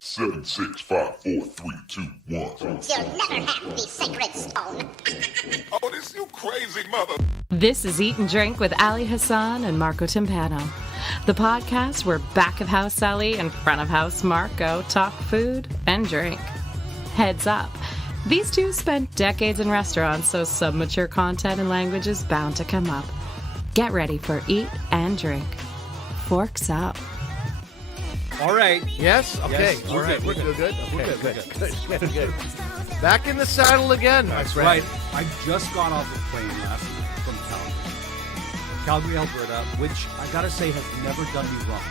7, 6, 5, 4, 3, 2, 1. You'll never have the sacred stone. Oh, this you crazy mother. This is Eat and Drink with Ali Hassan and Marco Timpano, the podcast where back of house Ali and front of house Marco talk food and drink. Heads up, these two spent decades in restaurants, so some mature content and language is bound to come up. Get ready for Eat and Drink. Forks up. All right. Yes? Okay. Yes. All right. We're We're good. Okay, We're good. Back in the saddle again, my That's friend. right. I just got off the plane last week from Calgary, Alberta, which I gotta say has never done me wrong.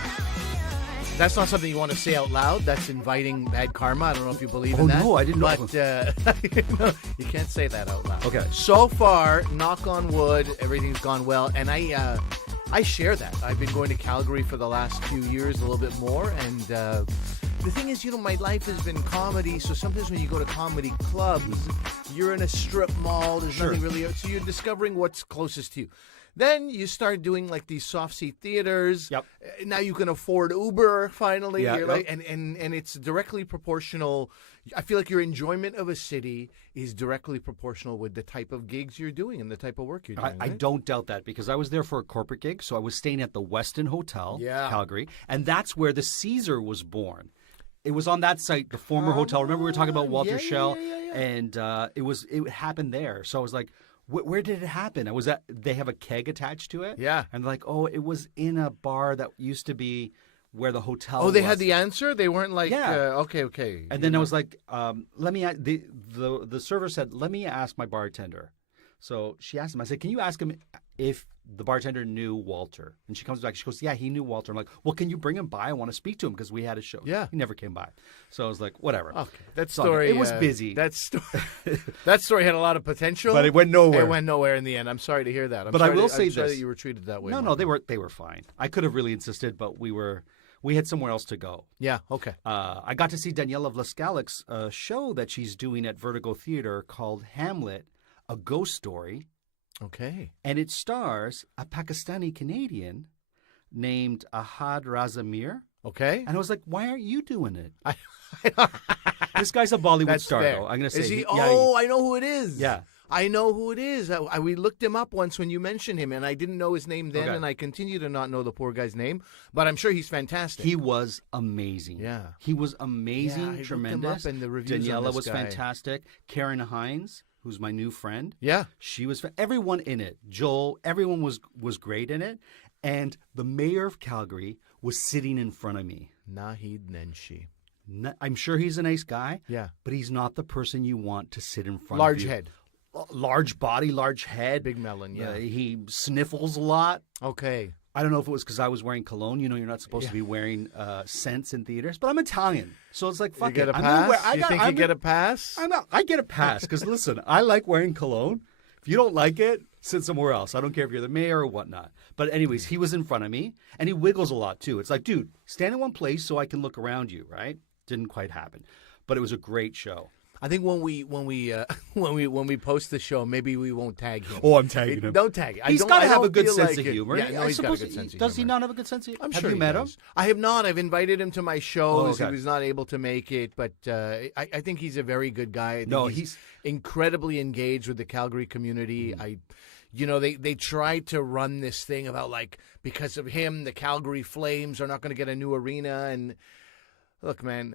That's not something you want to say out loud. That's inviting bad karma. I don't know if you believe in that. no, I didn't know. But no, you can't say that out loud. Okay. So far, knock on wood, everything's gone well, and I share that. I've been going to Calgary for the last few years, a little bit more, and the thing is, my life has been comedy, so sometimes when you go to comedy clubs, you're in a strip mall, there's nothing really, so you're discovering what's closest to you. Then you start doing like these soft seat theaters. Yep. Now you can afford Uber finally. Yeah, You're yep. like, and it's directly proportional. I feel like your enjoyment of a city is directly proportional with the type of gigs you're doing and the type of work you're doing. I right? don't doubt that because I was there for a corporate gig, so I was staying at the Westin Hotel, Calgary, and that's where the Caesar was born. It was on that site, the former hotel. Remember we were talking about Walter Schell, and it happened there. So I was like, where did it happen? They have a keg attached to it. Yeah. And like, oh, it was in a bar that used to be where the hotel was. Oh, they had the answer? They weren't like, Yeah. okay. And then I was like, let me. The server said, let me ask my bartender. So she asked him. I said, can you ask him if the bartender knew Walter? And she comes back. She goes, yeah, he knew Walter. I'm like, well, can you bring him by? I want to speak to him because we had a show. Yeah. He never came by. So I was like, whatever. Okay. That It's all good. story. It was busy. That story had a lot of potential. But it went nowhere. It went nowhere in the end. I'm sorry to hear that. But I will say I'm sorry this. that you were treated that way. No, Marco. they were fine. I could have really insisted, but we had somewhere else to go. Yeah, okay. I got to see Daniela Vlaskalik's show that she's doing at Vertigo Theater called Hamlet, A Ghost Story. Okay. And it stars a Pakistani Canadian named Ahad Razamir. Okay. And I was like, why aren't you doing it? This guy's a Bollywood That's star, fair. though. I'm going to say. Is he? Yeah, I know who it is. Yeah. I know who it is. We looked him up once when you mentioned him, and I didn't know his name then, Okay. and I continue to not know the poor guy's name, but I'm sure he's fantastic. He was amazing. Yeah. He was amazing, Yeah, I looked him tremendous. up and the reviews on Daniela this was guy. fantastic. Karen Hines, who's my new friend. Yeah. She was everyone in it. Joel, everyone was great in it. And the mayor of Calgary was sitting in front of me. Nahid Nenshi. I'm sure he's a nice guy. Yeah. But he's not the person you want to sit in front Large of you. head. Large body, large head. Big melon, yeah. He sniffles a lot. Okay. I don't know if it was because I was wearing cologne. You're not supposed to be wearing scents in theaters. But I'm Italian. So it's like, fuck You get it. a I'm gonna pass? wear, You think you get a pass? I get a pass because, listen, I like wearing cologne. If you don't like it, sit somewhere else. I don't care if you're the mayor or whatnot. But anyways, he was in front of me, and he wiggles a lot, too. It's like, dude, stand in one place so I can look around you, right? Didn't quite happen. But it was a great show. I think when we post the show, maybe we won't tag him. Oh, I'm tagging him. Don't tag him. He's got to have a good feel sense like of it. humor. Yeah, no, I he's got a suppose good sense of does he humor. not have a good sense of humor? I'm have sure you he met does. him? I have not. I've invited him to my shows. Oh, okay. He was not able to make it, but I think he's a very good guy. I think No, he's incredibly engaged with the Calgary community. They tried to run this thing about like because of him, the Calgary Flames are not going to get a new arena and. Look, man,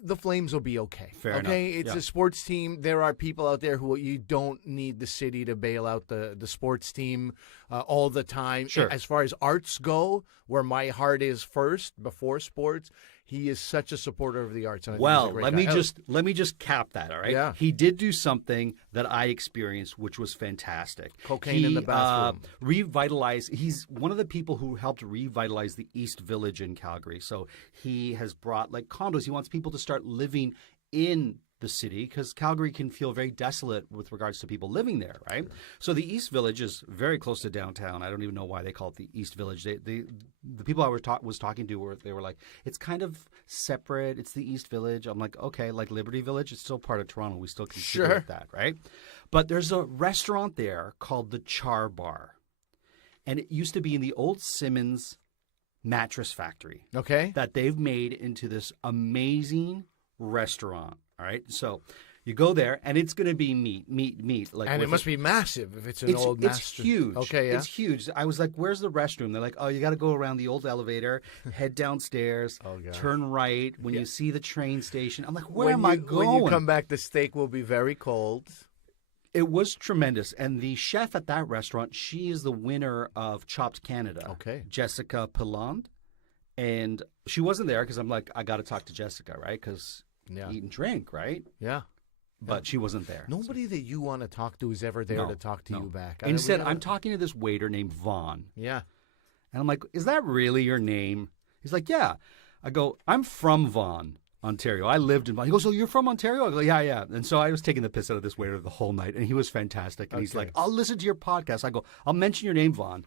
the Flames will be okay. Fair enough. Okay, it's Yeah. a sports team. There are people out there who you don't need the city to bail out the sports team all the time. Sure. As far as arts go, where my heart is first before sports, he is such a supporter of the arts. And I think he's a Well, great let guy. me just cap that, all right? Yeah. He did do something that I experienced, which was fantastic. Cocaine in the bathroom. Revitalized. He's one of the people who helped revitalize the East Village in Calgary. So he has brought like condos. He wants people to start living in the city because Calgary can feel very desolate with regards to people living there, right? So the East Village is very close to downtown. I don't even know why they call it the East Village. The people I was talking to were like, it's kind of separate. It's the East Village. I'm like, okay, like Liberty Village, it's still part of Toronto. We still consider it that, right? But there's a restaurant there called the Char Bar, and it used to be in the old Simmons mattress factory Okay. that they've made into this amazing restaurant. All right, so you go there, and it's going to be meat. Like, And it with must be massive if it's an old it's master. huge. Okay, yeah. It's huge. I was like, "Where's the restroom?" They're like, "Oh, you got to go around the old elevator, head downstairs, Oh, God. turn right when you see the train station." I'm like, "Where When am you, I going?" When you come back, the steak will be very cold. It was tremendous, and the chef at that restaurant, she is the winner of Chopped Canada. Okay. Jessica Pilland, and she wasn't there because I'm like, I got to talk to Jessica, right? Because Yeah. eat and drink, right? Yeah. But she wasn't there. Nobody that you want to talk to is ever there No, to talk to no. you back. Instead, I'm talking to this waiter named Vaughn. Yeah. And I'm like, is that really your name? He's like, yeah. I go, I'm from Vaughan, Ontario. I lived in Vaughan. He goes, oh, you're from Ontario? I go, yeah, yeah. And so I was taking the piss out of this waiter the whole night, and he was fantastic. And he's Okay. like, I'll listen to your podcast. I go, I'll mention your name, Vaughn,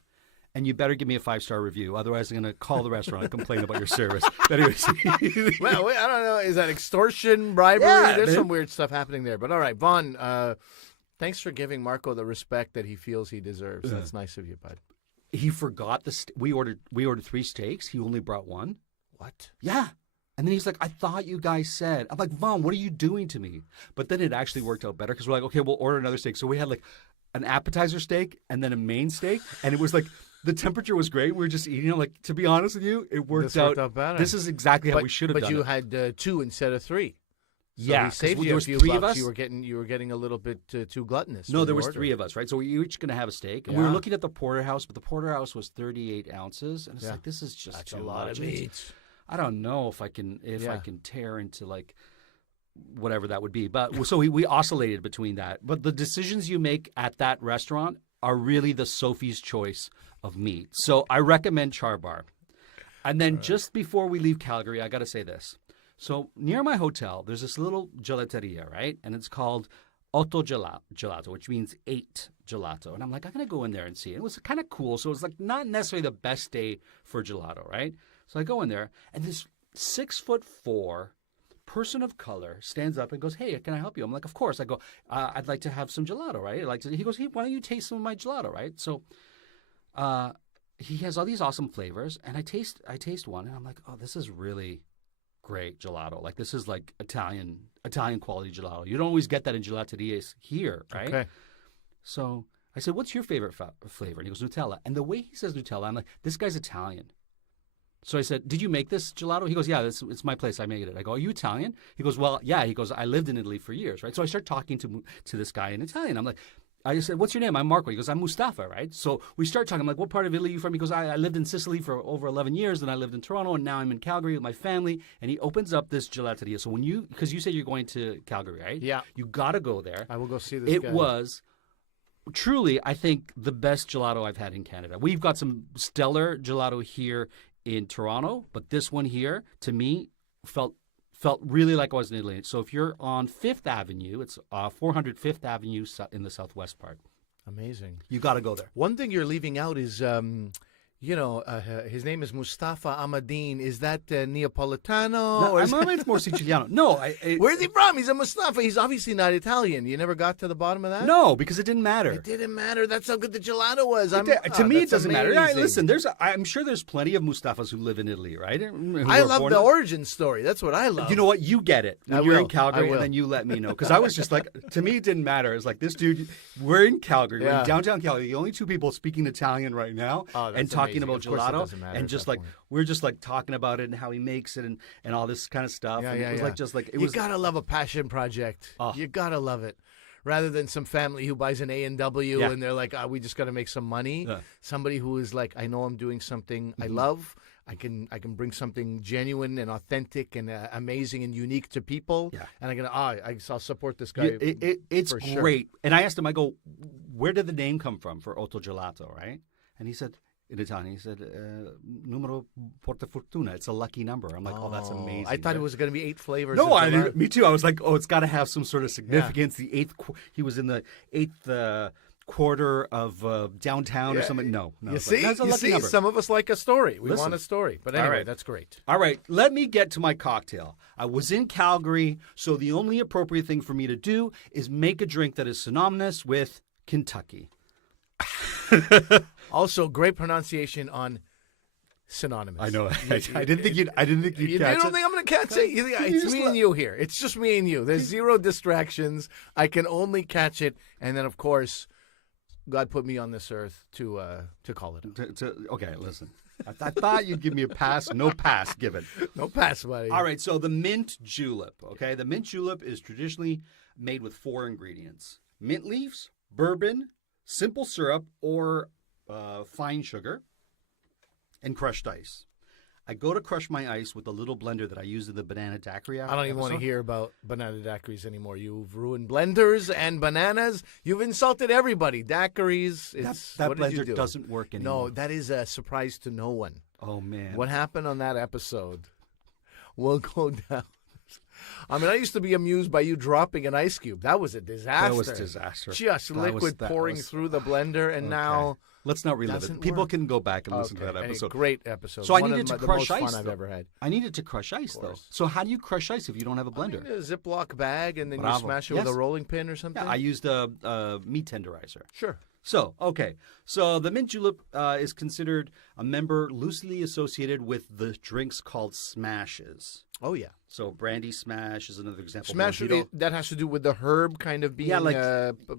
and you better give me a 5-star review. Otherwise, I'm going to call the restaurant and complain about your service. But anyways. Well, wait, I don't know. Is that extortion, bribery? Yeah, There's man. some weird stuff happening there. But all right, Vaughn, thanks for giving Marco the respect that he feels he deserves. That's nice of you, bud. He forgot we ordered 3 steaks. He only brought 1. What? Yeah. And then he's like, I thought you guys said. I'm like, Vaughn, what are you doing to me? But then it actually worked out better because we're like, okay, we'll order another steak. So we had like an appetizer steak and then a main steak. And it was like, the temperature was great. We were just eating it. Like, to be honest with you, it worked This worked out better. This is exactly how we should have done But you it. had 2 instead of 3. So Yeah, he 'cause saved there you a was few 3 of bucks. us. You were getting a little bit too gluttonous. No, with there your was order. 3 of us, right? So we were each going to have a steak. And we were Yeah. looking at the porterhouse, but the porterhouse was 38 ounces. And it's Yeah. like, this is just That's too a lot much. of meat. I don't know if I can Yeah. tear into like whatever that would be. But so we oscillated between that. But the decisions you make at that restaurant are really the Sophie's choice of meat. So I recommend Char Bar. And then just before we leave Calgary, I got to say this. So near my hotel, there's this little gelateria, right? And it's called Otto Gelato, which means 8 gelato. And I'm like, I'm going to go in there and see. It was kind of cool. So it was like not necessarily the best day for gelato, right? So I go in there, and this 6'4" person of color stands up and goes, hey, can I help you? I'm like, of course. I go, I'd like to have some gelato, right? He goes, hey, why don't you taste some of my gelato, right? So he has all these awesome flavors, and I taste one, and I'm like, oh, this is really great gelato. Like, this is like Italian quality gelato. You don't always get that in gelaterias here, right? Okay. So I said, what's your favorite flavor? And he goes, Nutella. And the way he says Nutella, I'm like, this guy's Italian. So I said, did you make this gelato? He goes, yeah, it's my place. I made it. I go, are you Italian? He goes, well, yeah. He goes, I lived in Italy for years, right? So I start talking to this guy in Italian. I'm like, I just said, what's your name? I'm Marco. He goes, I'm Mustafa, right? So we start talking. I'm like, what part of Italy are you from? He goes, I lived in Sicily for over 11 years. Then I lived in Toronto, and now I'm in Calgary with my family. And he opens up this gelateria. So because you said you're going to Calgary, right? Yeah. You got to go there. I will go see this guy. It was truly, I think, the best gelato I've had in Canada. We've got some stellar gelato here in Toronto, but this one here, to me, felt really like I was in Italy. So if you're on 5th Avenue, it's 400 5th Avenue in the southwest part. Amazing. You got to go there. One thing you're leaving out is, his name is Mustafa Ahmadine. Is that Neapolitano? No, or is it's more Siciliano. No, Where's he from? He's a Mustafa. He's obviously not Italian. You never got to the bottom of that? no, because it didn't matter. It didn't matter. That's how good the gelato was. To me, it that's doesn't matter. Yeah, amazing. listen, I'm sure there's plenty of Mustafas who live in Italy, right? I love the origin story. That's what I love. You know what? You get it when I you're will. in Calgary, I will. and then you let me know. Because I was just like, to me, it didn't matter. It's like, this dude, we're in Calgary, we're Yeah. in downtown Calgary, the only 2 people speaking Italian right now, Oh, that's and talking amazing. about Of course it gelato, doesn't matter and at just that like, point. we're just like talking about it and how he makes it and all this kind of stuff. Yeah, and yeah, it was yeah. like, just like, it you was. gotta love a passion project. Oh. You gotta love it. Rather than some family who buys an A&W Yeah. and they're like, we just got to make some money. Yeah. Somebody who is like, I know I'm doing something I love. I can bring something genuine and authentic and amazing and unique to people. Yeah. And I'll support this guy. It's for sure. great. And I asked him, I go, where did the name come from for Otto Gelato, right? And he said, in Italian, he said, numero porta fortuna. It's a lucky number. I'm like, oh, that's amazing. I thought it was going to be 8 flavors. No, of gelato. me too. I was like, oh, it's got to have some sort of significance. The 8th, he was in the 8th quarter of downtown or something. No. You it's like, see, that's a lucky number. some of us like a story. We Listen. want a story. But All anyway, right. that's great. All right, let me get to my cocktail. I was in Calgary, so the only appropriate thing for me to do is make a drink that is synonymous with Kentucky. Also, great pronunciation on synonymous. I know. I didn't think you'd. I didn't think you'd You catch don't it. think I'm going to catch it? It's just me and you here. It's just me and you. There's zero distractions. I can only catch it. And then, of course, God put me on this earth to call it out. Okay, listen. I thought you'd give me a pass. No pass given. No pass, buddy. All right, so the mint julep. Okay, the mint julep is traditionally made with 4 ingredients: mint leaves, bourbon, simple syrup or fine sugar, and crushed ice. I go to crush my ice with a little blender that I use in the banana daiquiri. I don't even want to hear about banana daiquiris anymore. You've ruined blenders and bananas. You've insulted everybody. Daiquiris. That what did you blender do? doesn't work anymore. No, that is a surprise to no one. Oh, man. What happened on that episode will go down. I mean, I used to be amused by you dropping an ice cube. That was a disaster. That was a disaster. Just liquid pouring through the blender, and now let's not relive doesn't it. People work. can go back and listen to that And a episode. great episode. So I One needed of to the crush most ice. fun I've ever had. I needed to crush ice, though. So how do you crush ice if you don't have a blender? I mean, a Ziploc bag, and then Bravo. you smash it Yes. with a rolling pin or something. Yeah, I used a meat tenderizer. Sure. So, okay. So the mint julep is considered a member loosely associated with the drinks called smashes. Oh yeah. So brandy smash is another example. Smash Mojito. that has to do with the herb kind of being like-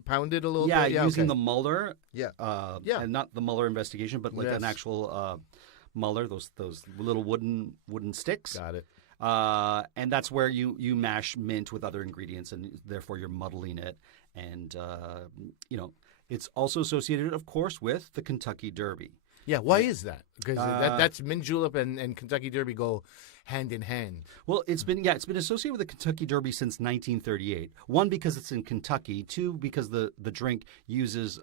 pounded a little Yeah, bit. using okay. the Mueller. Yeah. And not the Mueller investigation, but like Yes. an actual Mueller, those little wooden sticks. Got it. And that's where you mash mint with other ingredients, and therefore you're muddling it. And it's also associated, of course, with the Kentucky Derby. Yeah. Why is that? Because that's mint julep and Kentucky Derby go hand in hand. Well, it's been associated with the Kentucky Derby since 1938. One, because it's in Kentucky. Two, because the drink uses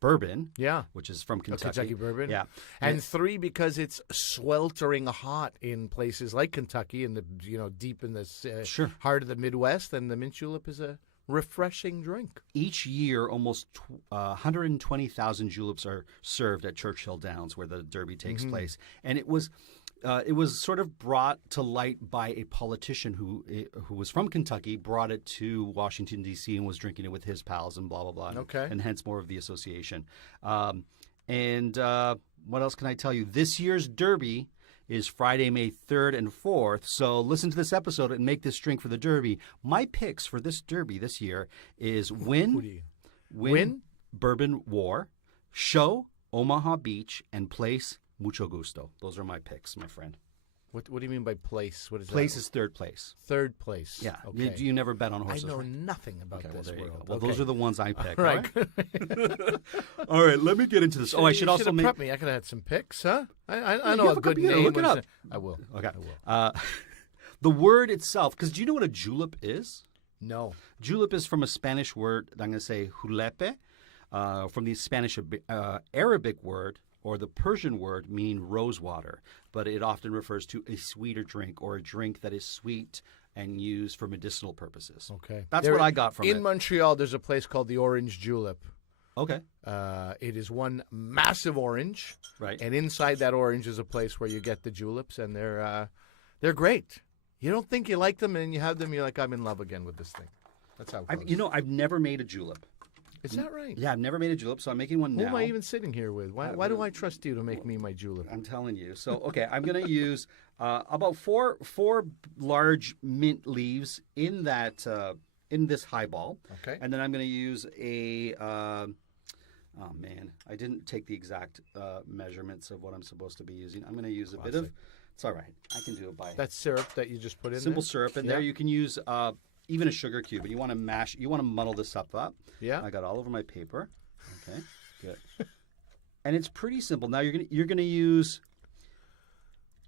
bourbon. Yeah. Which is from Kentucky. Kentucky bourbon. Yeah. And 3, because it's sweltering hot in places like Kentucky and deep in the Sure. heart of the Midwest, and the mint julep is a refreshing drink. Each year, almost 120,000 juleps are served at Churchill Downs, where the Derby takes place. And it was sort of brought to light by a politician who was from Kentucky, brought it to Washington, D.C., and was drinking it with his pals and blah, blah, blah. Okay. And hence more of the association. What else can I tell you? This year's Derby is Friday, May 3rd and 4th. So listen to this episode and make this drink for the Derby. My picks for this Derby this year is Win, Bourbon War, Show, Omaha Beach, and Place, Mucho Gusto. Those are my picks, my friend. What do you mean by place? What is Place that? is third place. Third place. Yeah. Okay. You never bet on I horses, know right? nothing about Okay, well, this there you go. world. Well, Okay. those are the ones I pick. Right. All right, let me get into this. I should You also have make... prepped me. I could have had some picks, huh? I you know have a a good computer. name. Look it up. I will. Okay. I will. The word itself, because do you know what a julep is? No. Julep is from a Spanish word, I'm going to say julepe, from the Spanish Arabic word or the Persian word meaning rose water, but it often refers to a sweeter drink or a drink that is sweet and used for medicinal purposes. Okay. That's what I got from in it. Montreal, there's a place called the Orange Julep. Okay. It is one massive orange, Right. and inside that orange is a place where you get the juleps, and they're great. You don't think you like them, and you have them, you're like, I'm in love again with this thing. That's how it goes. I've never made a julep. Is that right? Yeah, I've never made a julep, so I'm making one Who now. am I even sitting here with? Why do I trust you to make me my julep? I'm telling you. So, okay, I'm going to use about four large mint leaves in that in this highball. Okay. And then I'm going to use a. Oh man, I didn't take the exact measurements of what I'm supposed to be using. I'm going to use a bit of. It's all right. I can do it by That's syrup that you just put in simple there? syrup. And Yeah. there you can use even a sugar cube. And you want to mash. You want to muddle this up. Yeah. I got all over my paper. Okay, good. And it's pretty simple. Now you're gonna use,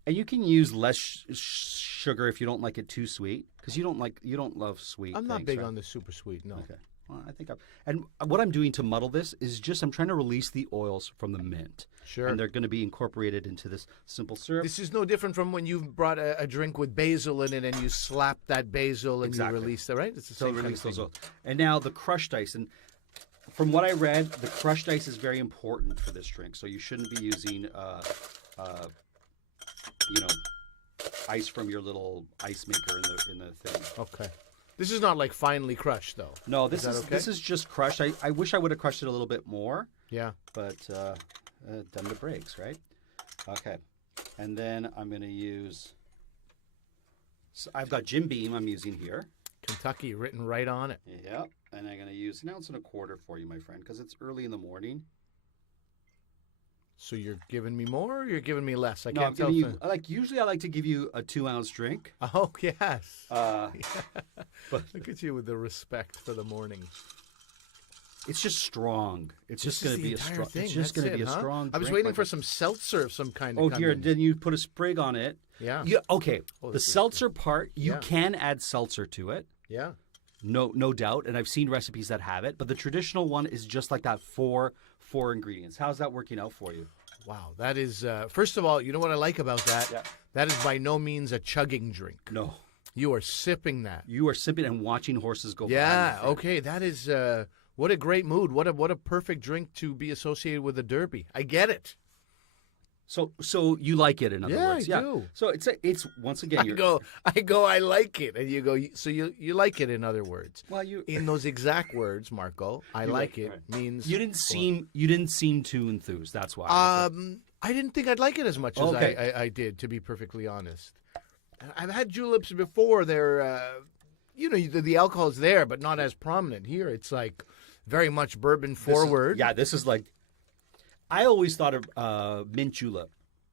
and you can use less sugar if you don't like it too sweet, because you don't love sweet. I'm not things, big right? on the super sweet, no. Okay. Well, I think and what I'm doing to muddle this is I'm trying to release the oils from the mint. Sure. And they're going to be incorporated into this simple syrup. This is no different from when you've brought a drink with basil in it and you slap that basil and Exactly. you release that, right? It's the same kind of release those thing. oils. And now the crushed ice. And from what I read, the crushed ice is very important for this drink. So you shouldn't be using, ice from your little ice maker in the thing. Okay. This is not like finely crushed, though. No, this that is okay? this is just crushed. I wish I would have crushed it a little bit more, Yeah. but done the breaks, right? Okay. And then I'm going to use... So I've got Jim Beam I'm using here. Kentucky written right on it. Yep. And I'm going to use an ounce and a quarter for you, my friend, because it's early in the morning. So you're giving me more or you're giving me less? I No, can't I'm tell. giving you, usually I like to give you a 2-ounce drink. Oh, yes. But Look at you with the respect for the morning. it's just strong. It's This just going is to the be a entire strong. thing. It's just That's going to be it, a huh? strong. I was drink waiting like for that. some seltzer of some kind. Oh, to come here, in. then you put a sprig on it. Yeah. Okay. Oh, The this is seltzer part, you Yeah. can add seltzer to it. Yeah. No doubt. And I've seen recipes that have it. But the traditional one is just like that, four ingredients. How's that working out for you? Wow. That is, first of all, you know what I like about that? Yeah. That is by no means a chugging drink. No. You are sipping that. You are sipping and watching horses go by. Yeah. my friend. Okay. That is, what a great mood. What a perfect drink to be associated with a derby. I get it. So you like it, in other Yeah, words. I do. So it's once again, I like it. And you go, so you like it, in other words. well, you In those exact words, Marco, I You like like- it right. means you didn't seem too enthused. That's why. I didn't think I'd like it as much as Okay. I did, to be perfectly honest. I've had juleps before. They're, the alcohol's there, but not as prominent. Here, it's like very much bourbon forward. This is like. I always thought of mint julep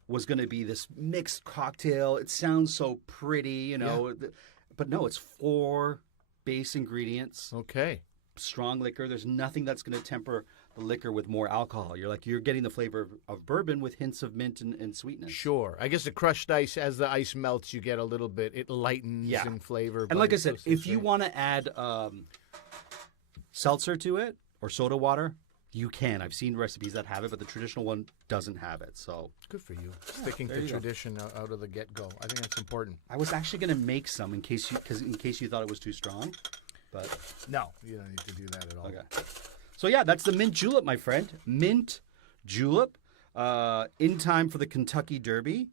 was going to be this mixed cocktail. It sounds so pretty, but no, it's 4 base ingredients. Okay. Strong liquor. There's nothing that's going to temper the liquor with more alcohol. You're getting the flavor of bourbon with hints of mint and sweetness. Sure. I guess the crushed ice, as the ice melts, you get a little bit. It lightens Yeah. in flavor. And but like I it's said, still if you same. want to add seltzer to it or soda water, you can. I've seen recipes that have it, but the traditional one doesn't have it. So Good for you. Sticking there to you go. tradition out of the get-go. I think that's important. I was actually going to make some in case you thought it was too strong, but No, you don't need to do that at all. okay. So yeah, that's the mint julep, my friend. Mint julep, in time for the Kentucky Derby.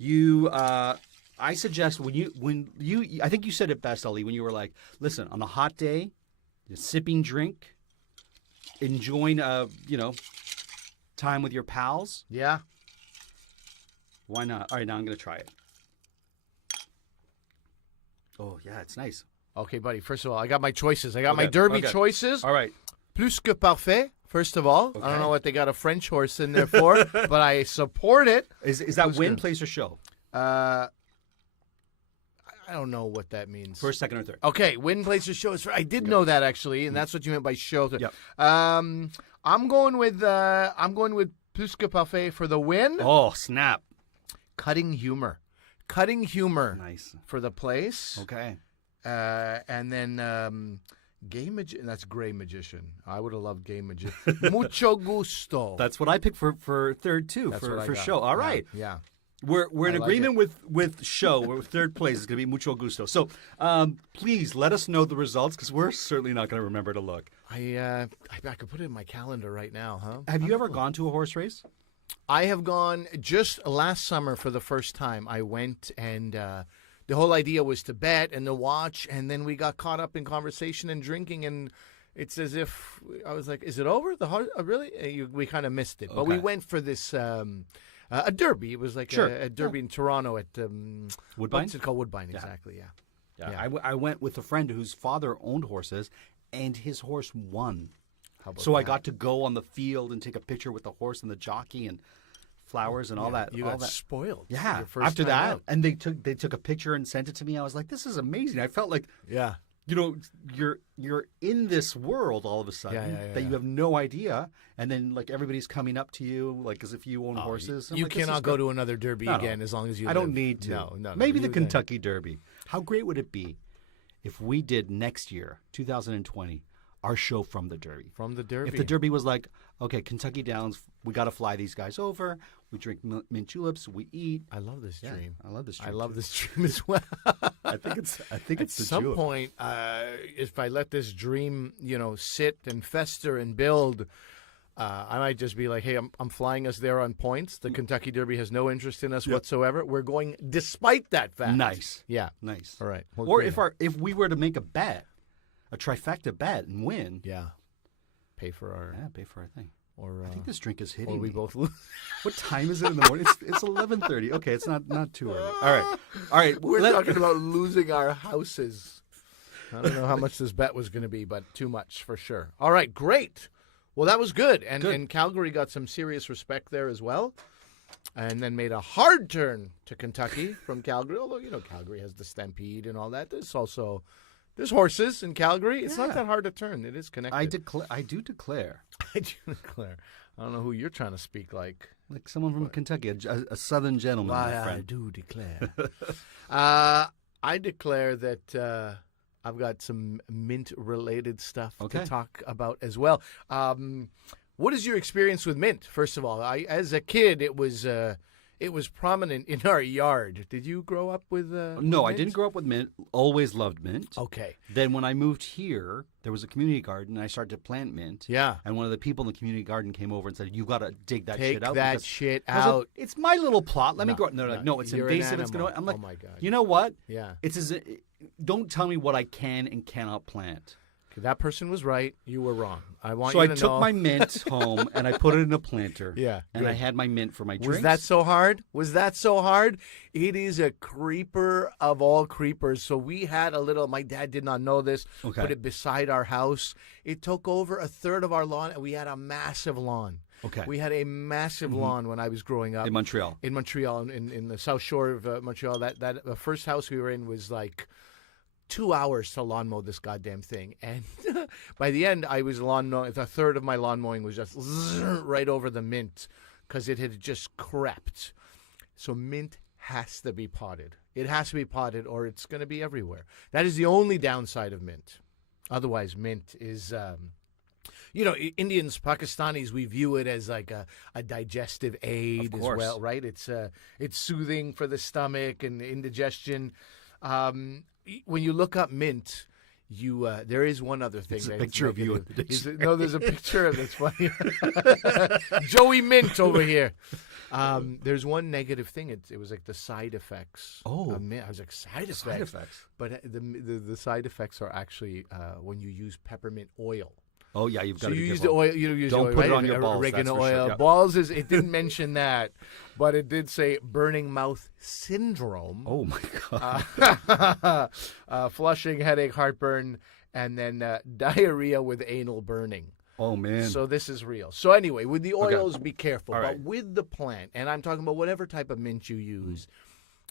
I suggest I think you said it best, Ali, when you were like, listen, on a hot day, a sipping drink, enjoying time with your pals. Yeah. Why not? All right, now I'm going to try it. Oh, yeah, it's nice. Okay, buddy. First of all, I got my choices. I got my Okay, derby okay. choices. All right. Plus que parfait, first of all. I Okay. don't know what they got a French horse in there for, but I support it. Is that Who's win, good? place, or show? I don't know what that means. First, second, or third? Okay, win, place, or show is. I did know that actually, and that's what you meant by show. Yep. I'm going with plus que parfait for the win. Oh, snap. Cutting humor Nice. for the place. Okay. And then gay magician. That's gray magician. I would have loved gay magician. Mucho gusto. That's what I picked for third, too, That's what I for got. show. All Yeah, right. Yeah. We're in I like agreement with show. We're third place is going to be mucho gusto. So please let us know the results because we're certainly not going to remember to look. I could put it in my calendar right now, huh? Have you ever gone to a horse race? I have gone just last summer for the first time. I went and the whole idea was to bet and to watch, and then we got caught up in conversation and drinking, and it's as if I was like, "Is it over? The horse? Really?" We kind of missed it, but we Okay. went for this. A derby. It was like Sure. a derby in Toronto at Woodbine? What's it called? Woodbine, exactly. Yeah. Yeah. I went with a friend whose father owned horses, and his horse won. How about So I that? got to go on the field and take a picture with the horse and the jockey and flowers and all that. You all got that. spoiled. Yeah. Your first After time that, out. and they took a picture and sent it to me. I was like, "This is amazing." I felt like Yeah. you're in this world all of a sudden Yeah, that you have no idea, and then like everybody's coming up to you like as if you own horses. I'm You like, this is cannot go great. to another derby No, again as long as you. I don't live. need to. No. Maybe the you- Kentucky Derby. How great would it be if we did next year, 2020, our show from the Derby? From the derby. If the Derby was like, okay, Kentucky Downs, we got to fly these guys over. We drink mint juleps. We eat. I love this dream. I love this. I Dream love too. this dream as well. I think it's At the some julep. point, if I let this dream, sit and fester and build, I might just be like, "Hey, I'm flying us there on points. The Kentucky Derby has no interest in us whatsoever. We're going despite that fact." Nice. Yeah. Nice. All right. Well, Or great. if we were to make a bet, a trifecta bet and win, yeah, pay for our pay for our thing. Or I think this drink is or hitting we me. both lose. What time is it in the morning? It's 11:30. Okay, it's not too early. All right. We're talking about losing our houses. I don't know how much this bet was going to be, but too much for sure. All right, great. Well, that was good. And Calgary got some serious respect there as well. And then made a hard turn to Kentucky from Calgary. Although, Calgary has the Stampede and all that. There's horses in Calgary. It's not that hard to turn. It is connected. I do declare. I do declare. I don't know who you're trying to speak like. Like someone from Kentucky, a southern gentleman. my friend. I do declare. I declare that I've got some mint-related stuff to talk about as well. What is your experience with mint? First of all, as a kid, it was prominent in our yard. Did you grow up with? No, I didn't grow up with mint. Always loved mint. Okay. Then when I moved here, there was a community garden, and I started to plant mint. Yeah. And one of the people in the community garden came over and said, "You got to dig that Take shit out. that shit out. It's my little plot. Let me grow." And they're like, "No, it's you're an invasive. It's animal." going." I'm like, "Oh my God." You know what? Yeah. Don't tell me what I can and cannot plant. That person was right. You were wrong. I want So you I to took know. my mint home and I put it in a planter. Yeah, And good. I had my mint for my drinks. Was that so hard? It is a creeper of all creepers. So we had my dad did not know this, Okay. put it beside our house. It took over a third of our lawn, and we had a massive lawn. Okay. We had a massive lawn when I was growing up. In Montreal. In Montreal, in the south shore of Montreal. That the first house we were in was like 2 hours to lawn mow this goddamn thing. And by the end, I was lawn mowing. A third of my lawn mowing was just right over the mint because it had just crept. So mint has to be potted. It has to be potted or it's going to be everywhere. That is the only downside of mint. Otherwise, mint is... Indians, Pakistanis, we view it as like a digestive aid as well, right? It's soothing for the stomach and indigestion. When you look up mint, there is one other thing. There's a picture of you. There's a picture of it's funny. Joey Mint over here. There's one negative thing. It was like the side effects. Oh, I was like side effects. Side effects. But the side effects are actually when you use peppermint oil. Oh yeah, you've got to So be you use careful. the oil. You use Don't the oil, put it right? on your balls. Oregano that's for oil. sure, yeah. Balls is. It didn't mention that, but it did say burning mouth syndrome. Oh my god. Flushing, headache, heartburn, and then diarrhea with anal burning. Oh man. So this is real. So anyway, with the oils, be careful. All But right. with the plant, and I'm talking about whatever type of mint you use,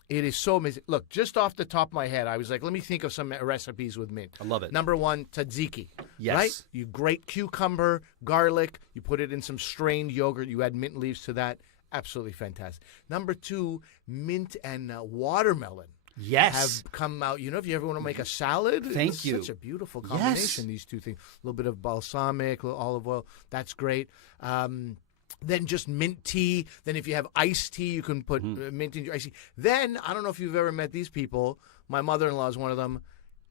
it is so amazing. Look, just off the top of my head, I was like, let me think of some recipes with mint. I love it. Number one, tzatziki. Yes. Right? You grate cucumber, garlic, you put it in some strained yogurt, you add mint leaves to that. Absolutely fantastic. Number two, mint and watermelon. Yes. Have come out. If you ever want to make a salad, Thank it's you. such a beautiful combination, these two things. A little bit of balsamic, a little olive oil. That's great. Then just mint tea. Then if you have iced tea, you can put mint in your iced tea. Then, I don't know if you've ever met these people. My mother-in-law is one of them.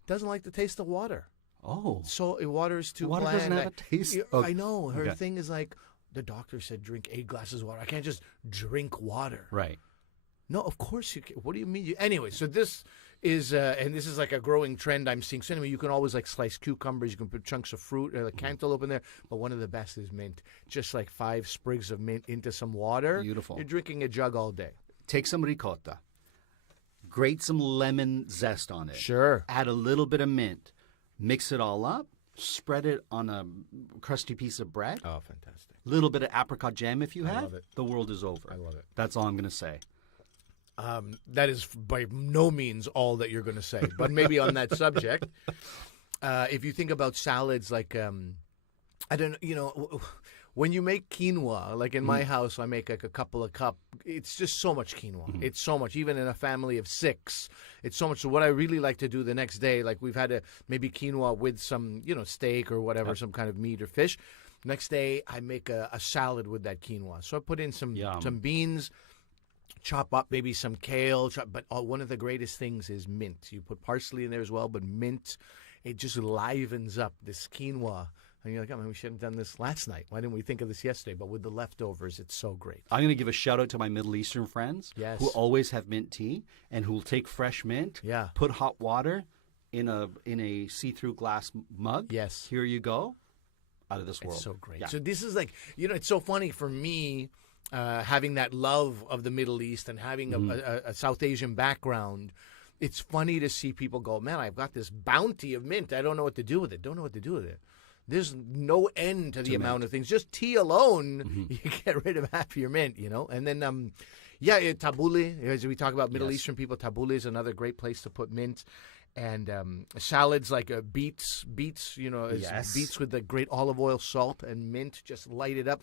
Doesn't like the taste of water. Oh. So water is too Water bland. doesn't have a taste? I know. Her Okay. thing is like, the doctor said drink 8 glasses of water. I can't just drink water. Right. No, of course you can. What do you mean? Anyway, so this is, and this is like a growing trend I'm seeing. So anyway, you can always like slice cucumbers. You can put chunks of fruit or like cantaloupe in there. But one of the best is mint. Just like 5 sprigs of mint into some water. Beautiful. You're drinking a jug all day. Take some ricotta. Grate some lemon zest on it. Sure. Add a little bit of mint. Mix it all up. Spread it on a crusty piece of bread. Oh, fantastic. Little bit of apricot jam if you have. love it. The world is over. I love it. That's all I'm going to say. That is by no means all that you're going to say, but maybe on that subject, if you think about salads, like I don't, when you make quinoa, like in my house, I make like a couple of cup. It's just so much quinoa. It's so much, even in a family of 6. It's so much. So what I really like to do the next day, like we've had maybe quinoa with some, steak or whatever, some kind of meat or fish. Next day, I make a salad with that quinoa. So I put in some beans. Chop up maybe some kale, but one of the greatest things is mint. You put parsley in there as well, but mint, it just livens up this quinoa. And you're like, we should have done this last night. Why didn't we think of this yesterday? But with the leftovers, it's so great. I'm going to give a shout out to my Middle Eastern friends Yes. who always have mint tea and who will take fresh mint, Yeah. put hot water in a see-through glass mug. Yes. Here you go. out of this world. It's so great. Yeah. So this is like, it's so funny for me having that love of the Middle East and having a South Asian background. It's funny to see people go, man, I've got this bounty of mint. I don't know what to do with it. Don't know what to do with it. There's no end to the amount of things. Just tea alone, you get rid of half of your mint, And then, tabbouleh, as we talk about Middle Eastern people, tabbouleh is another great place to put mint. And salads like beets, beets with the great olive oil, salt, and mint, just light it up.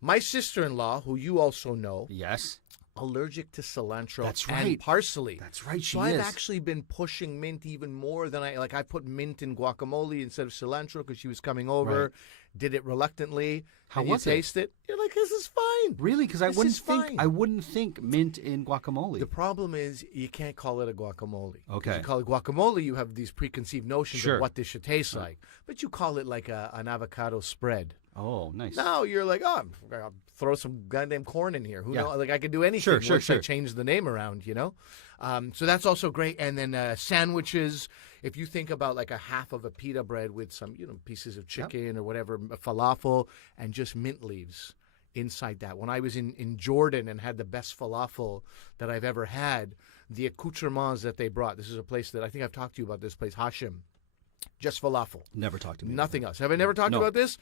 My sister-in-law, who you also know, Yes. allergic to cilantro That's and right. parsley. That's right, she So I've is. actually been pushing mint even more than I put mint in guacamole instead of cilantro because she was coming over. Right. Did it reluctantly. How and was you it? taste it? You're like, this is fine. Really? Because I This wouldn't is fine. think I wouldn't think mint in guacamole. The problem is you can't call it a guacamole. Okay. If you call it guacamole, you have these preconceived notions Sure. of what this should taste like. But you call it like an avocado spread. Oh, nice. Now you're like, oh, I'll throw some goddamn corn in here. Who Yeah. knows? Like I could do anything Sure, once I sure. change the name around, So that's also great. And then sandwiches. If you think about like a half of a pita bread with some, pieces of chicken or whatever, falafel, and just mint leaves inside that. When I was in Jordan and had the best falafel that I've ever had, the accoutrements that they brought. This is a place that I think I've talked to you about. This place, Hashim. Just falafel. Never talked to me. Nothing else. Have I never talked No. about this?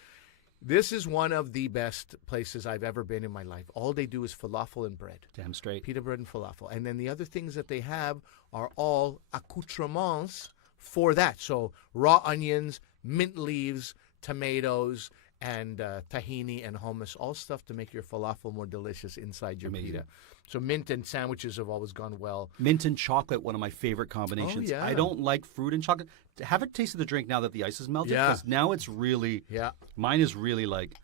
This is one of the best places I've ever been in my life. All they do is falafel and bread. Damn straight. Pita bread and falafel. And then the other things that they have are all accoutrements for that. So raw onions, mint leaves, tomatoes, and tahini and hummus, all stuff to make your falafel more delicious inside your Amazing. pita. So mint and sandwiches have always gone well. Mint and chocolate, one of my favorite combinations. Oh, yeah. I don't like fruit and chocolate. Have a taste of the drink now that the ice is melted. Yeah. Because now it's really, Yeah. mine is really like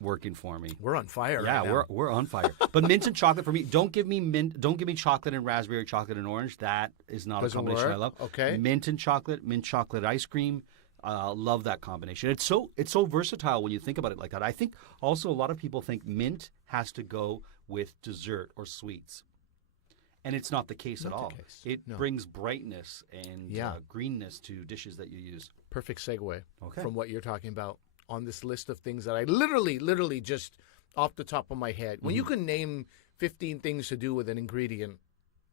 working for me. We're on fire Yeah, right now. we're on fire. But mint and chocolate for me. Don't give me mint. Don't give me chocolate and raspberry, chocolate and orange. That is not Doesn't a combination work? I love. Okay. Mint chocolate ice cream. Love that combination. It's so versatile when you think about it like that. I think also a lot of people think mint has to go with dessert or sweets, and it's not the case Not at the all. case. It No. brings brightness and Yeah. greenness to dishes that you use. Perfect segue Okay. from what you're talking about on this list of things that I literally just off the top of my head. When you Mm-hmm. can name 15 things to do with an ingredient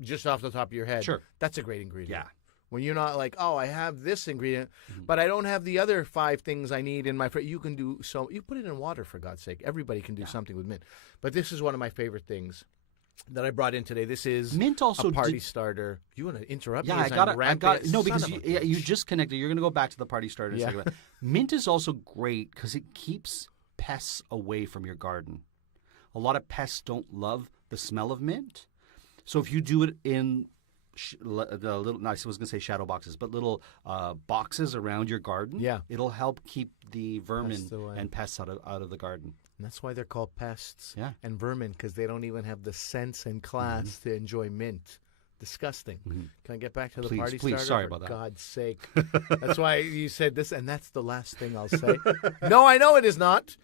just off the top of your head, Sure. that's a great ingredient. Yeah. When you're not like, oh, I have this ingredient, Mm-hmm. but I don't have the other 5 things I need in my fridge. You can do so. You put it in water, for God's sake. Everybody can do something with mint. But this is one of my favorite things that I brought in today. This is Mint also a party did- starter. You want to interrupt Yeah, me? I as got I'm it. rampant? No, Son because of you, a yeah, you bitch. just connected. You're going to go back to the party starter in Yeah. a second. Mint is also great because it keeps pests away from your garden. A lot of pests don't love the smell of mint. So if you do it in the little, no, I was going to say shadow boxes, but little boxes around your garden, Yeah. it'll help keep the vermin Pests away. and pests out of the garden. And that's why they're called pests Yeah. and vermin, because they don't even have the sense and class Mm-hmm. to enjoy mint. Disgusting. Can I get back to the Please, party please. starter? Sorry For about that. God's sake. That's why you said this, and that's the last thing I'll say. No, I know it is not.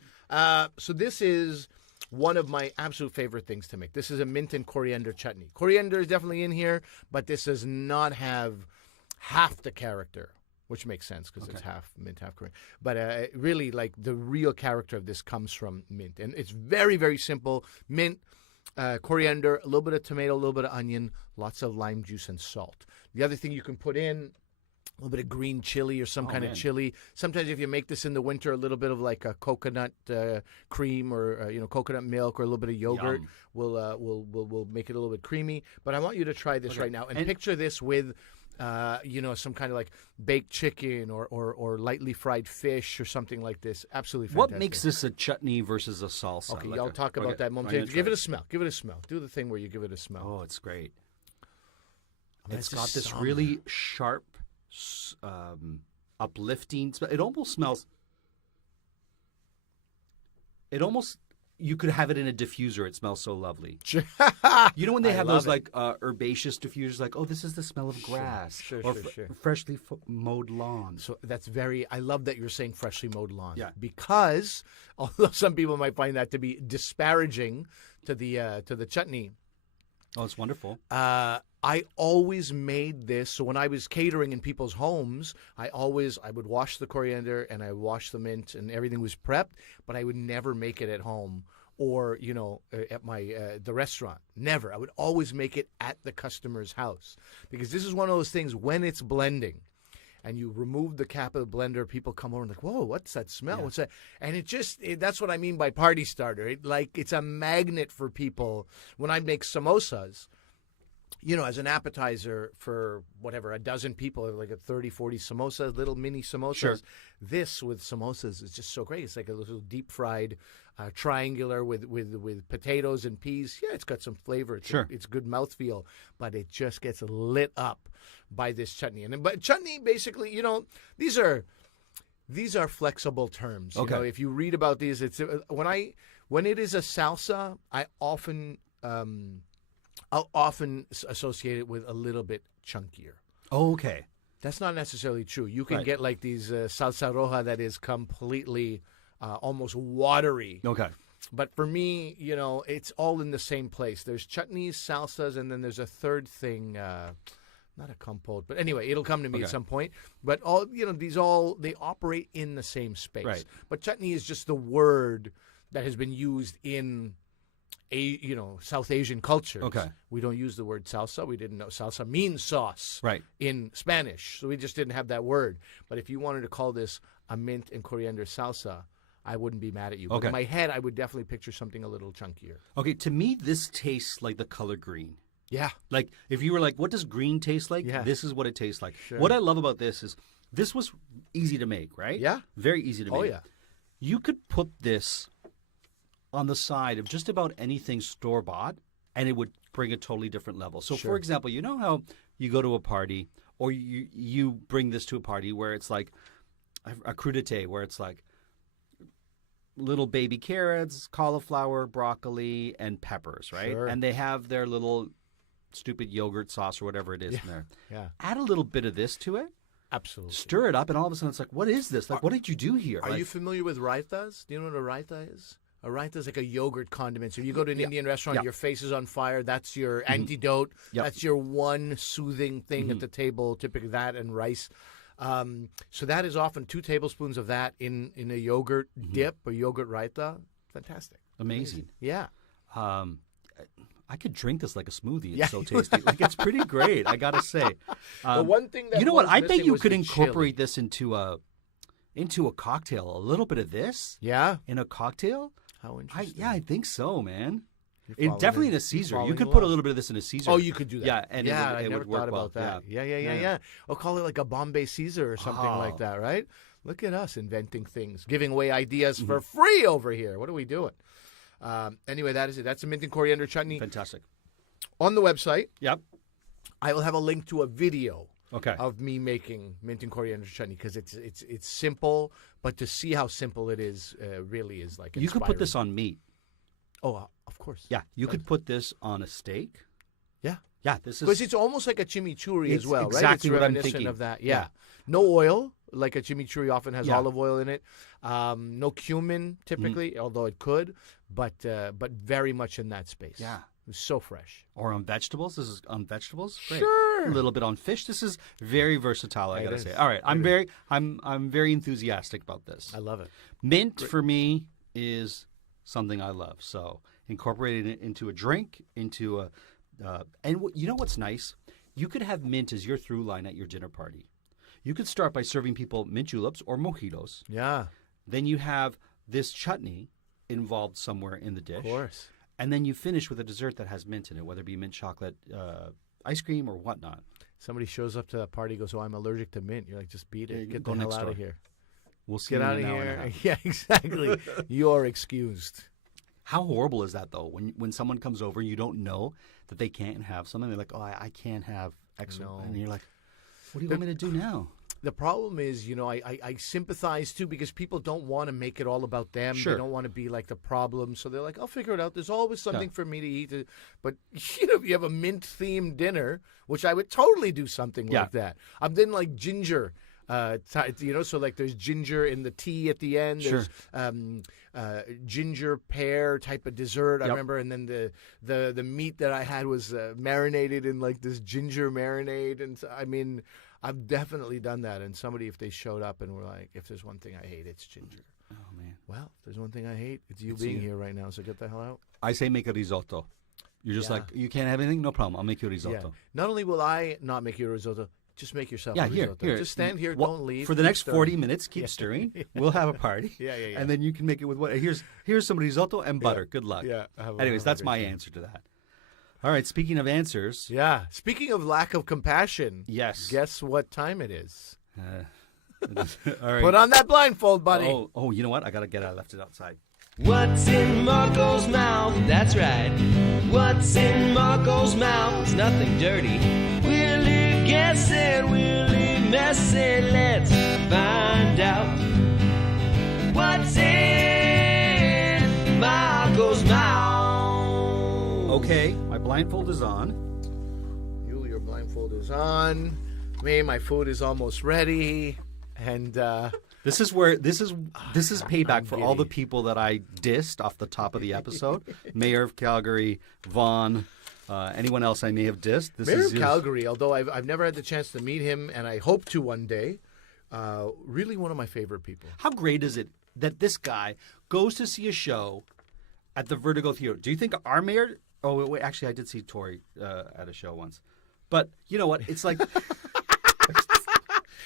So this is one of my absolute favorite things to make. This is a mint and coriander chutney. Coriander is definitely in here, but this does not have half the character, which makes sense because it's half mint, half coriander. But really, like the real character of this comes from mint. And it's very, very simple. Mint, coriander, a little bit of tomato, a little bit of onion, lots of lime juice and salt. The other thing you can put in, a little bit of green chili or some kind of man. chili. Sometimes if you make this in the winter, a little bit of like a coconut cream or coconut milk or a little bit of yogurt Yum. will make it a little bit creamy. But I want you to try this right now and, And- picture this with some kind of like baked chicken or lightly fried fish or something like this. Absolutely fantastic. What makes this a chutney versus a salsa? Okay, Like I'll a- talk about okay, that I'm momentarily. gonna Give try it a smell. Give it a smell. Do the thing where you give it a smell. Oh, it's great. That's It's got this summer. really sharp, uplifting smell. It almost smells. You could have it in a diffuser. It smells so lovely. You know when they I have love those like herbaceous diffusers, like, oh, this is the smell of grass sure, or sure. freshly mowed lawn. So that's very. I love that you're saying freshly mowed lawn. Yeah. Because although some people might find that to be disparaging to the chutney, Oh, it's wonderful. I always made this. So when I was catering in people's homes, I would wash the coriander and I would wash the mint and everything was prepped, but I would never make it at home or, at the restaurant. Never. I would always make it at the customer's house because this is one of those things when it's blending and you remove the cap of the blender, people come over and like, whoa, what's that smell? Yeah. What's that? And that's what I mean by party starter. It's a magnet for people. When I make samosas, as an appetizer for whatever, a dozen people, like a 30, 40 samosas, little mini samosas. Sure. This with samosas is just so great. It's like a little deep fried triangular with potatoes and peas. Yeah, it's got some flavor. It's good mouthfeel, but it just gets lit up by this chutney. But chutney, basically, these are flexible terms. Okay. If you read about these, it's when it is a salsa, I'll often associate it with a little bit chunkier. Oh, okay. That's not necessarily true. You can Right. get like these salsa roja that is completely almost watery. Okay. But for me, it's all in the same place. There's chutneys, salsas, and then there's a third thing, not a compote. But anyway, it'll come to me at some point. But they operate in the same space. Right. But chutney is just the word that has been used in South Asian cultures. Okay. We don't use the word salsa. We didn't know salsa means sauce Right. in Spanish. So we just didn't have that word. But if you wanted to call this a mint and coriander salsa, I wouldn't be mad at you. But Okay. in my head, I would definitely picture something a little chunkier. Okay, to me, this tastes like the color green. Yeah. Like, if you were like, what does green taste like? Yeah. This is what it tastes like. Sure. What I love about this is this was easy to make, right? Yeah. Very easy to make. Oh, yeah. You could put this on the side of just about anything store-bought, and it would bring a totally different level. So, Sure. for example, you know how you go to a party, or you bring this to a party where it's like a crudité, where it's like little baby carrots, cauliflower, broccoli, and peppers, right? Sure. And they have their little stupid yogurt sauce or whatever it is in there. Yeah. Add a little bit of this to it, Absolutely. stir it up, and all of a sudden it's like, what is this? Like, what did you do here? Are Like, you familiar with raitas? Do you know what a raita is? A raita is like a yogurt condiment. So you go to an Indian restaurant, your face is on fire. That's your antidote. Yep. That's your one soothing thing at the table, typically that and rice. So that is often 2 tablespoons of that in a yogurt dip or yogurt raita. Fantastic. amazing. Yeah. I could drink this like a smoothie. It's Yeah. so tasty. Like, it's pretty great, I gotta say. The one thing that you know what? was I bet missing you was could the incorporate this into a cocktail. A little bit of this chili. Yeah. in a cocktail. How interesting. I think so, man. You're following Definitely in it. a Caesar. You're You following could put a along. little bit of this in a Caesar. Oh, you could do that. Yeah, and I it never would work thought about well. that. Yeah. I'll call it like a Bombay Caesar or something like Oh. that, right? Look at us inventing things, giving away ideas for free over here. What are we doing? Anyway, that is it. That's a mint and coriander chutney. Fantastic. On the website, Yep. I will have a link to a video Okay. of me making mint and coriander chutney because it's simple, but to see how simple it is really is like You could put inspiring. this on meat. Oh, of course. Yeah, you could put this on a steak. Yeah. Yeah, this Because is it's almost like a chimichurri as It's well, right? exactly It's what I'm reminiscent thinking. of that. Yeah. Yeah. No oil, like a chimichurri often has Yeah. olive oil in it. No cumin typically, although it could, but very much in that space. Yeah. It was so fresh. or on vegetables. This is on vegetables. Great. Sure. A little bit on fish. This is very versatile. I It gotta is. say. All right, I'm It very enthusiastic about this. I love it. Mint for me is something I love. So incorporating it into a drink, into a, you know what's nice? You could have mint as your through line at your dinner party. You could start by serving people mint juleps or mojitos. Yeah, Then you have this chutney involved somewhere in the dish. of course. And then you finish with a dessert that has mint in it, whether it be mint chocolate ice cream or whatnot. Somebody shows up to that party, goes, "Oh, I'm allergic to mint." You're like, "Just beat it. Yeah, Get go the hell next out door. of here. We'll see Get you out in of an hour and a here." half. Yeah, exactly. You're excused. How horrible is that, though, when someone comes over and you don't know that they can't have something? They're like, "Oh, I can't have X." No. And you're like, "What do you want me to do now?" The problem is, I sympathize too because people don't want to make it all about them. Sure. They don't want to be like the problem. So they're like, I'll figure it out. There's always something for me to eat. But, if you have a mint-themed dinner, which I would totally do something Yeah. like that. I'm then like ginger. So like there's ginger in the tea at the end. Sure. There's ginger pear type of dessert. I Yep. remember, and then the meat that I had was marinated in like this ginger marinade. And so, I mean, I've definitely done that. And somebody, if they showed up and were like, if there's one thing I hate, it's ginger. Oh, man. Well, if there's one thing I hate, it's you It's being you. here right now. So get the hell out. I say make a risotto. You're just Yeah. like, you can't have anything? No problem. I'll make you a risotto. Yeah. Not only will I not make you a risotto, just make yourself Yeah, a risotto. here. Just stand here, Well, don't leave. For the keep next stirring. 40 minutes, keep stirring. We'll have a party. Yeah. And then you can make it with what? Here's some risotto and butter. Good luck. Yeah. Anyways, that's my answer to that. All right, speaking of answers. Yeah. Speaking of lack of compassion, Yes. guess what time it is? All right. Put on that blindfold, buddy. Oh, you know what? I got to get it. I left it outside. What's in Marco's mouth? That's right. What's in Marco's mouth? It's nothing dirty. Really guessing, really messing. Let's find out. What's in Marco's mouth? Okay, my blindfold is on. Your blindfold is on. Me, my food is almost ready. And This is payback for all the giddy. people that I dissed off the top of the episode. Mayor of Calgary, Vaughn, anyone else I may have dissed. This Mayor is of Calgary, although I've never had the chance to meet him, and I hope to one day, really one of my favorite people. How great is it that this guy goes to see a show at the Vertigo Theater? Do you think our mayor? Oh, wait, actually, I did see Tori at a show once. But you know what? It's like,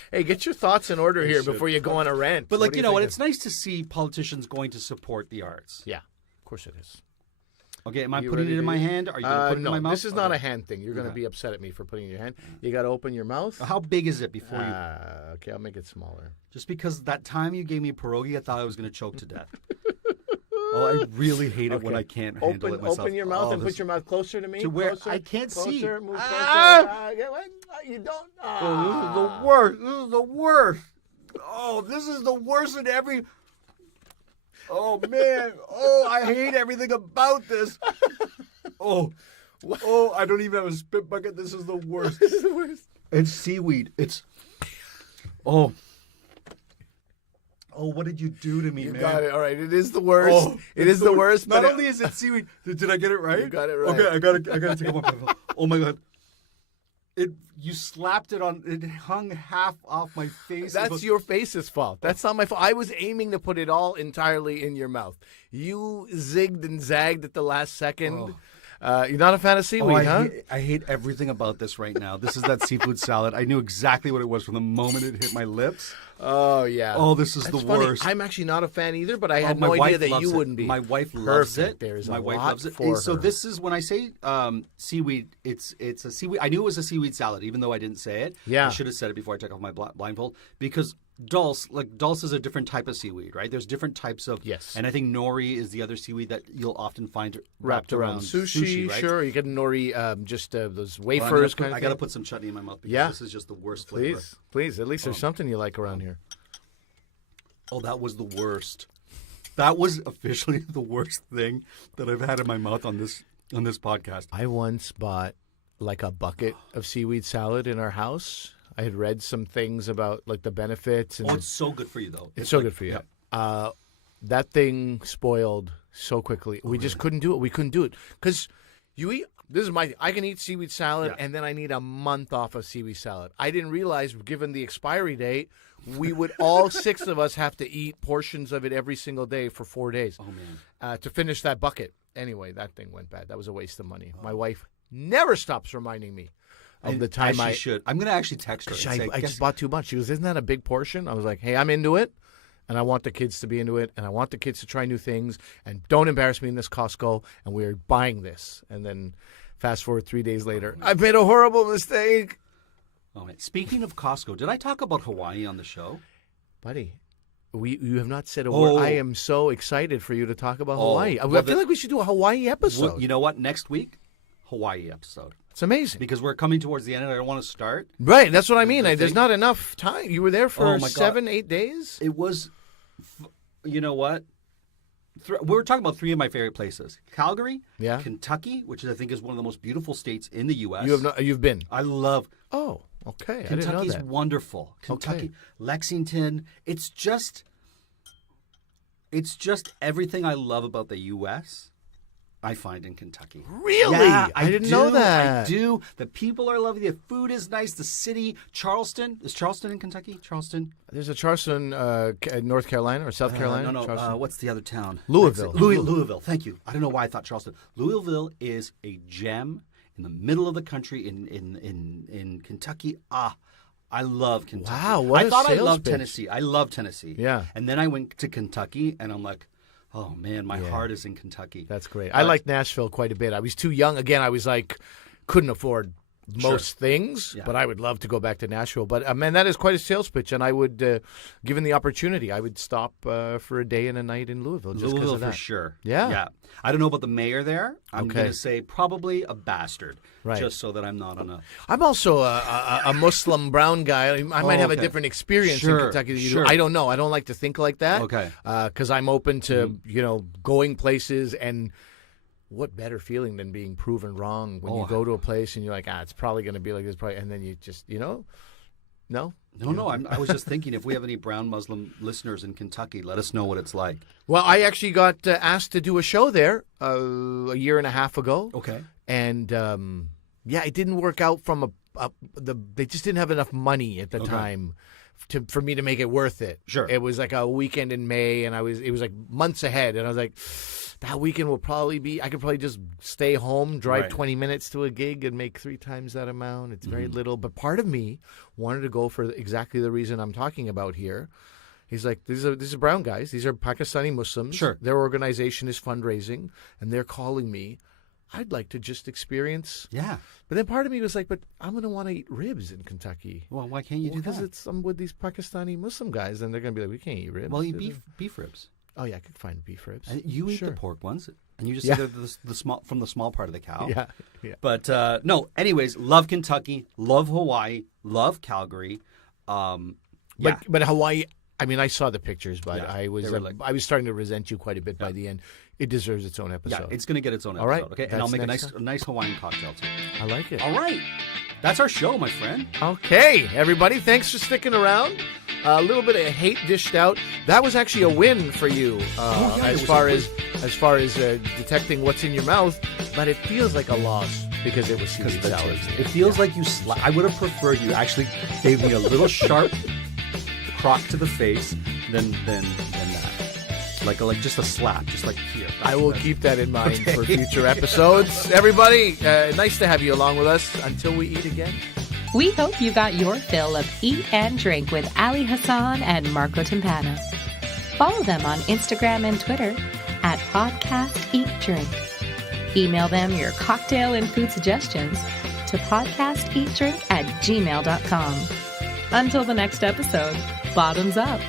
Hey, get your thoughts in order here before you go on a rant. but like, do you know what? think It's nice to see politicians going to support the arts. Yeah, of course it is. Okay, am I You putting ready it in to my eat? hand? Are you going to put it No, in my mouth? this is not Okay. a hand thing. You're going to Okay. be upset at me for putting it in your hand. You got to open your mouth. How big is it before you? Okay, I'll make it smaller. Just because that time you gave me a pierogi, I thought I was going to choke to death. Oh, I really hate it when I can't handle it myself. Open your mouth Oh, and this- put your mouth closer to me. To where? Closer, I can't see. closer, Move closer. Ah! Get what? You don't. Oh, this is the worst. This is the worst. Oh, this is the worst in every. Oh man. Oh, I hate everything about this. Oh, I don't even have a spit bucket. This is the worst. This is the worst. It's seaweed. It's. Oh. Oh, what did you do to me, You man? got it. All right. It is the worst. Oh, it is the worst. Not but only is it seaweed. Did I get it right? You got it right. Okay, I gotta take off my phone. Oh my god. You slapped it on. It hung half off my face. That's your face's fault. That's not my fault. I was aiming to put it all entirely in your mouth. You zigged and zagged at the last second. You're not a fan of seaweed, huh? I hate everything about this right now. This is that seafood salad. I knew exactly what it was from the moment it hit my lips. Oh, yeah. Oh, this is That's the funny. worst. I'm actually not a fan either, but I Oh, had my no idea wife that loves you it. wouldn't be. My wife loves Perfect. it. There's my a wife lot loves it. for So her. this is when I say seaweed. It's a seaweed. I knew it was a seaweed salad, even though I didn't say it. Yeah. I should have said it before I took off my blindfold because dulse is a different type of seaweed, right? There's different types of. Yes. And I think nori is the other seaweed that you'll often find wrapped around sushi, right? sure. You get nori, just those Well, wafers. I got to put some chutney in my mouth because Yeah. this is just the worst flavor. Please. At least there's something you like around here. Oh, that was the worst. That was officially the worst thing that I've had in my mouth on this podcast. I once bought like a bucket of seaweed salad in our house. I had read some things about like the benefits. And Oh, it's so good for you, though. It's so like- good for you. yeah. That thing spoiled so quickly. We just couldn't do it. We couldn't do it because you eat. I can eat seaweed salad, Yeah. and then I need a month off of seaweed salad. I didn't realize, given the expiry date, we would all 6 of us have to eat portions of it every single day for 4 days. Oh, man. To finish that bucket. Anyway, that thing went bad. That was a waste of money. My wife never stops reminding me of the time As she should. I'm going to actually text her and say, I just bought too much. She goes, "Isn't that a big portion?" I was like, "Hey, I'm into it, and I want the kids to be into it, and I want the kids to try new things, and don't embarrass me in this Costco, and we're buying this." And then fast forward 3 days later, I've made a horrible mistake. Oh, man. Speaking of Costco, did I talk about Hawaii on the show? Buddy, you have not said a Oh. word. I am so excited for you to talk about Oh, Hawaii. I well, feel like we should do a Hawaii episode. Well, you know what? Next week, Hawaii episode. It's amazing. Because we're coming towards the end and I don't want to start. Right, that's what I mean. The There's thing- not enough time. You were there for Oh, my God. 7-8 days? It was, you know what? We were talking about 3 of my favorite places. Calgary, Yeah. Kentucky, which I think is one of the most beautiful states in the U.S. You've been. I love, Oh. Okay, I didn't know Kentucky's that. wonderful. Kentucky, Okay. Lexington. It's just everything I love about the U.S. I find in Kentucky. Really? Yeah, I didn't know that. I do. The people are lovely. The food is nice. The city, Charleston. Is Charleston in Kentucky? Charleston? There's a Charleston, North Carolina or South Carolina? No. Charleston? What's the other town? Louisville. Louisville. Thank you. I don't know why I thought Charleston. Louisville is a gem in the middle of the country in Kentucky. I love Kentucky. Wow, what I a thought I sales loved pitch. Tennessee. I love Tennessee. Yeah. And then I went to Kentucky, and I'm like, oh man, my heart is in Kentucky. That's great. I like Nashville quite a bit. I was too young. Again, I was like, couldn't afford most things, but I would love to go back to Nashville. But man, that is quite a sales pitch, and I would, given the opportunity, I would stop for a day and a night in Louisville just because Louisville of that. for sure. Yeah. I don't know about the mayor there. I'm Okay. going to say probably a bastard, Right. just so that I'm not on a. I'm also a Muslim brown guy. I might have a okay. different experience in Sure, Kentucky than you sure. do. I don't know. I don't like to think like that. Okay. Because I'm open to going places, and what better feeling than being proven wrong when you go to a place and you're like, it's probably going to be like this, and then you just no. No. I was just thinking if we have any brown Muslim listeners in Kentucky, let us know what it's like. Well, I actually got asked to do a show there a year and a half ago. Okay. And it didn't work out from they just didn't have enough money at the time for me to make it worth it. Sure. It was like a weekend in May, and it was like months ahead, and I was like, that weekend will probably be, I could probably just stay home, drive Right. 20 minutes to a gig and make 3 times that amount. It's very little, but part of me wanted to go for exactly the reason I'm talking about here. He's like, these are brown guys. These are Pakistani Muslims. Sure. Their organization is fundraising, and they're calling me. I'd like to just experience. Yeah. But then part of me was like, but I'm going to want to eat ribs in Kentucky. Well, why can't you do Because that? I'm with these Pakistani Muslim guys, and they're going to be like, we can't eat ribs. Well, eat beef ribs. Oh, yeah, I could find beef ribs. And you eat Sure. the pork ones, and you just Yeah. say they're the small from the small part of the cow. Yeah. But no. Anyways, love Kentucky, love Hawaii, love Calgary. But Hawaii, I mean, I saw the pictures, but Yeah, I was they were like- I was starting to resent you quite a bit by the end. It deserves its own episode. Yeah, it's going to get its own episode. All right, Okay, and that's I'll make a next nice Hawaiian cocktail too. I like it. All right, that's our show, my friend. Okay, everybody, thanks for sticking around. A little bit of hate dished out. That was actually a win for you as far as detecting what's in your mouth, but it feels like a loss because it was seaweed salad. It feels like you. I would have preferred you actually gave me a little sharp crock to the face than that. Like just a slap, just like here. I will keep that in mind for future episodes. Everybody, nice to have you along with us until we eat again. We hope you got your fill of Eat and Drink with Ali Hassan and Marco Timpano. Follow them on Instagram and Twitter at Podcast Eat Drink. Email them your cocktail and food suggestions to podcasteatdrink@gmail.com. Until the next episode, bottoms up.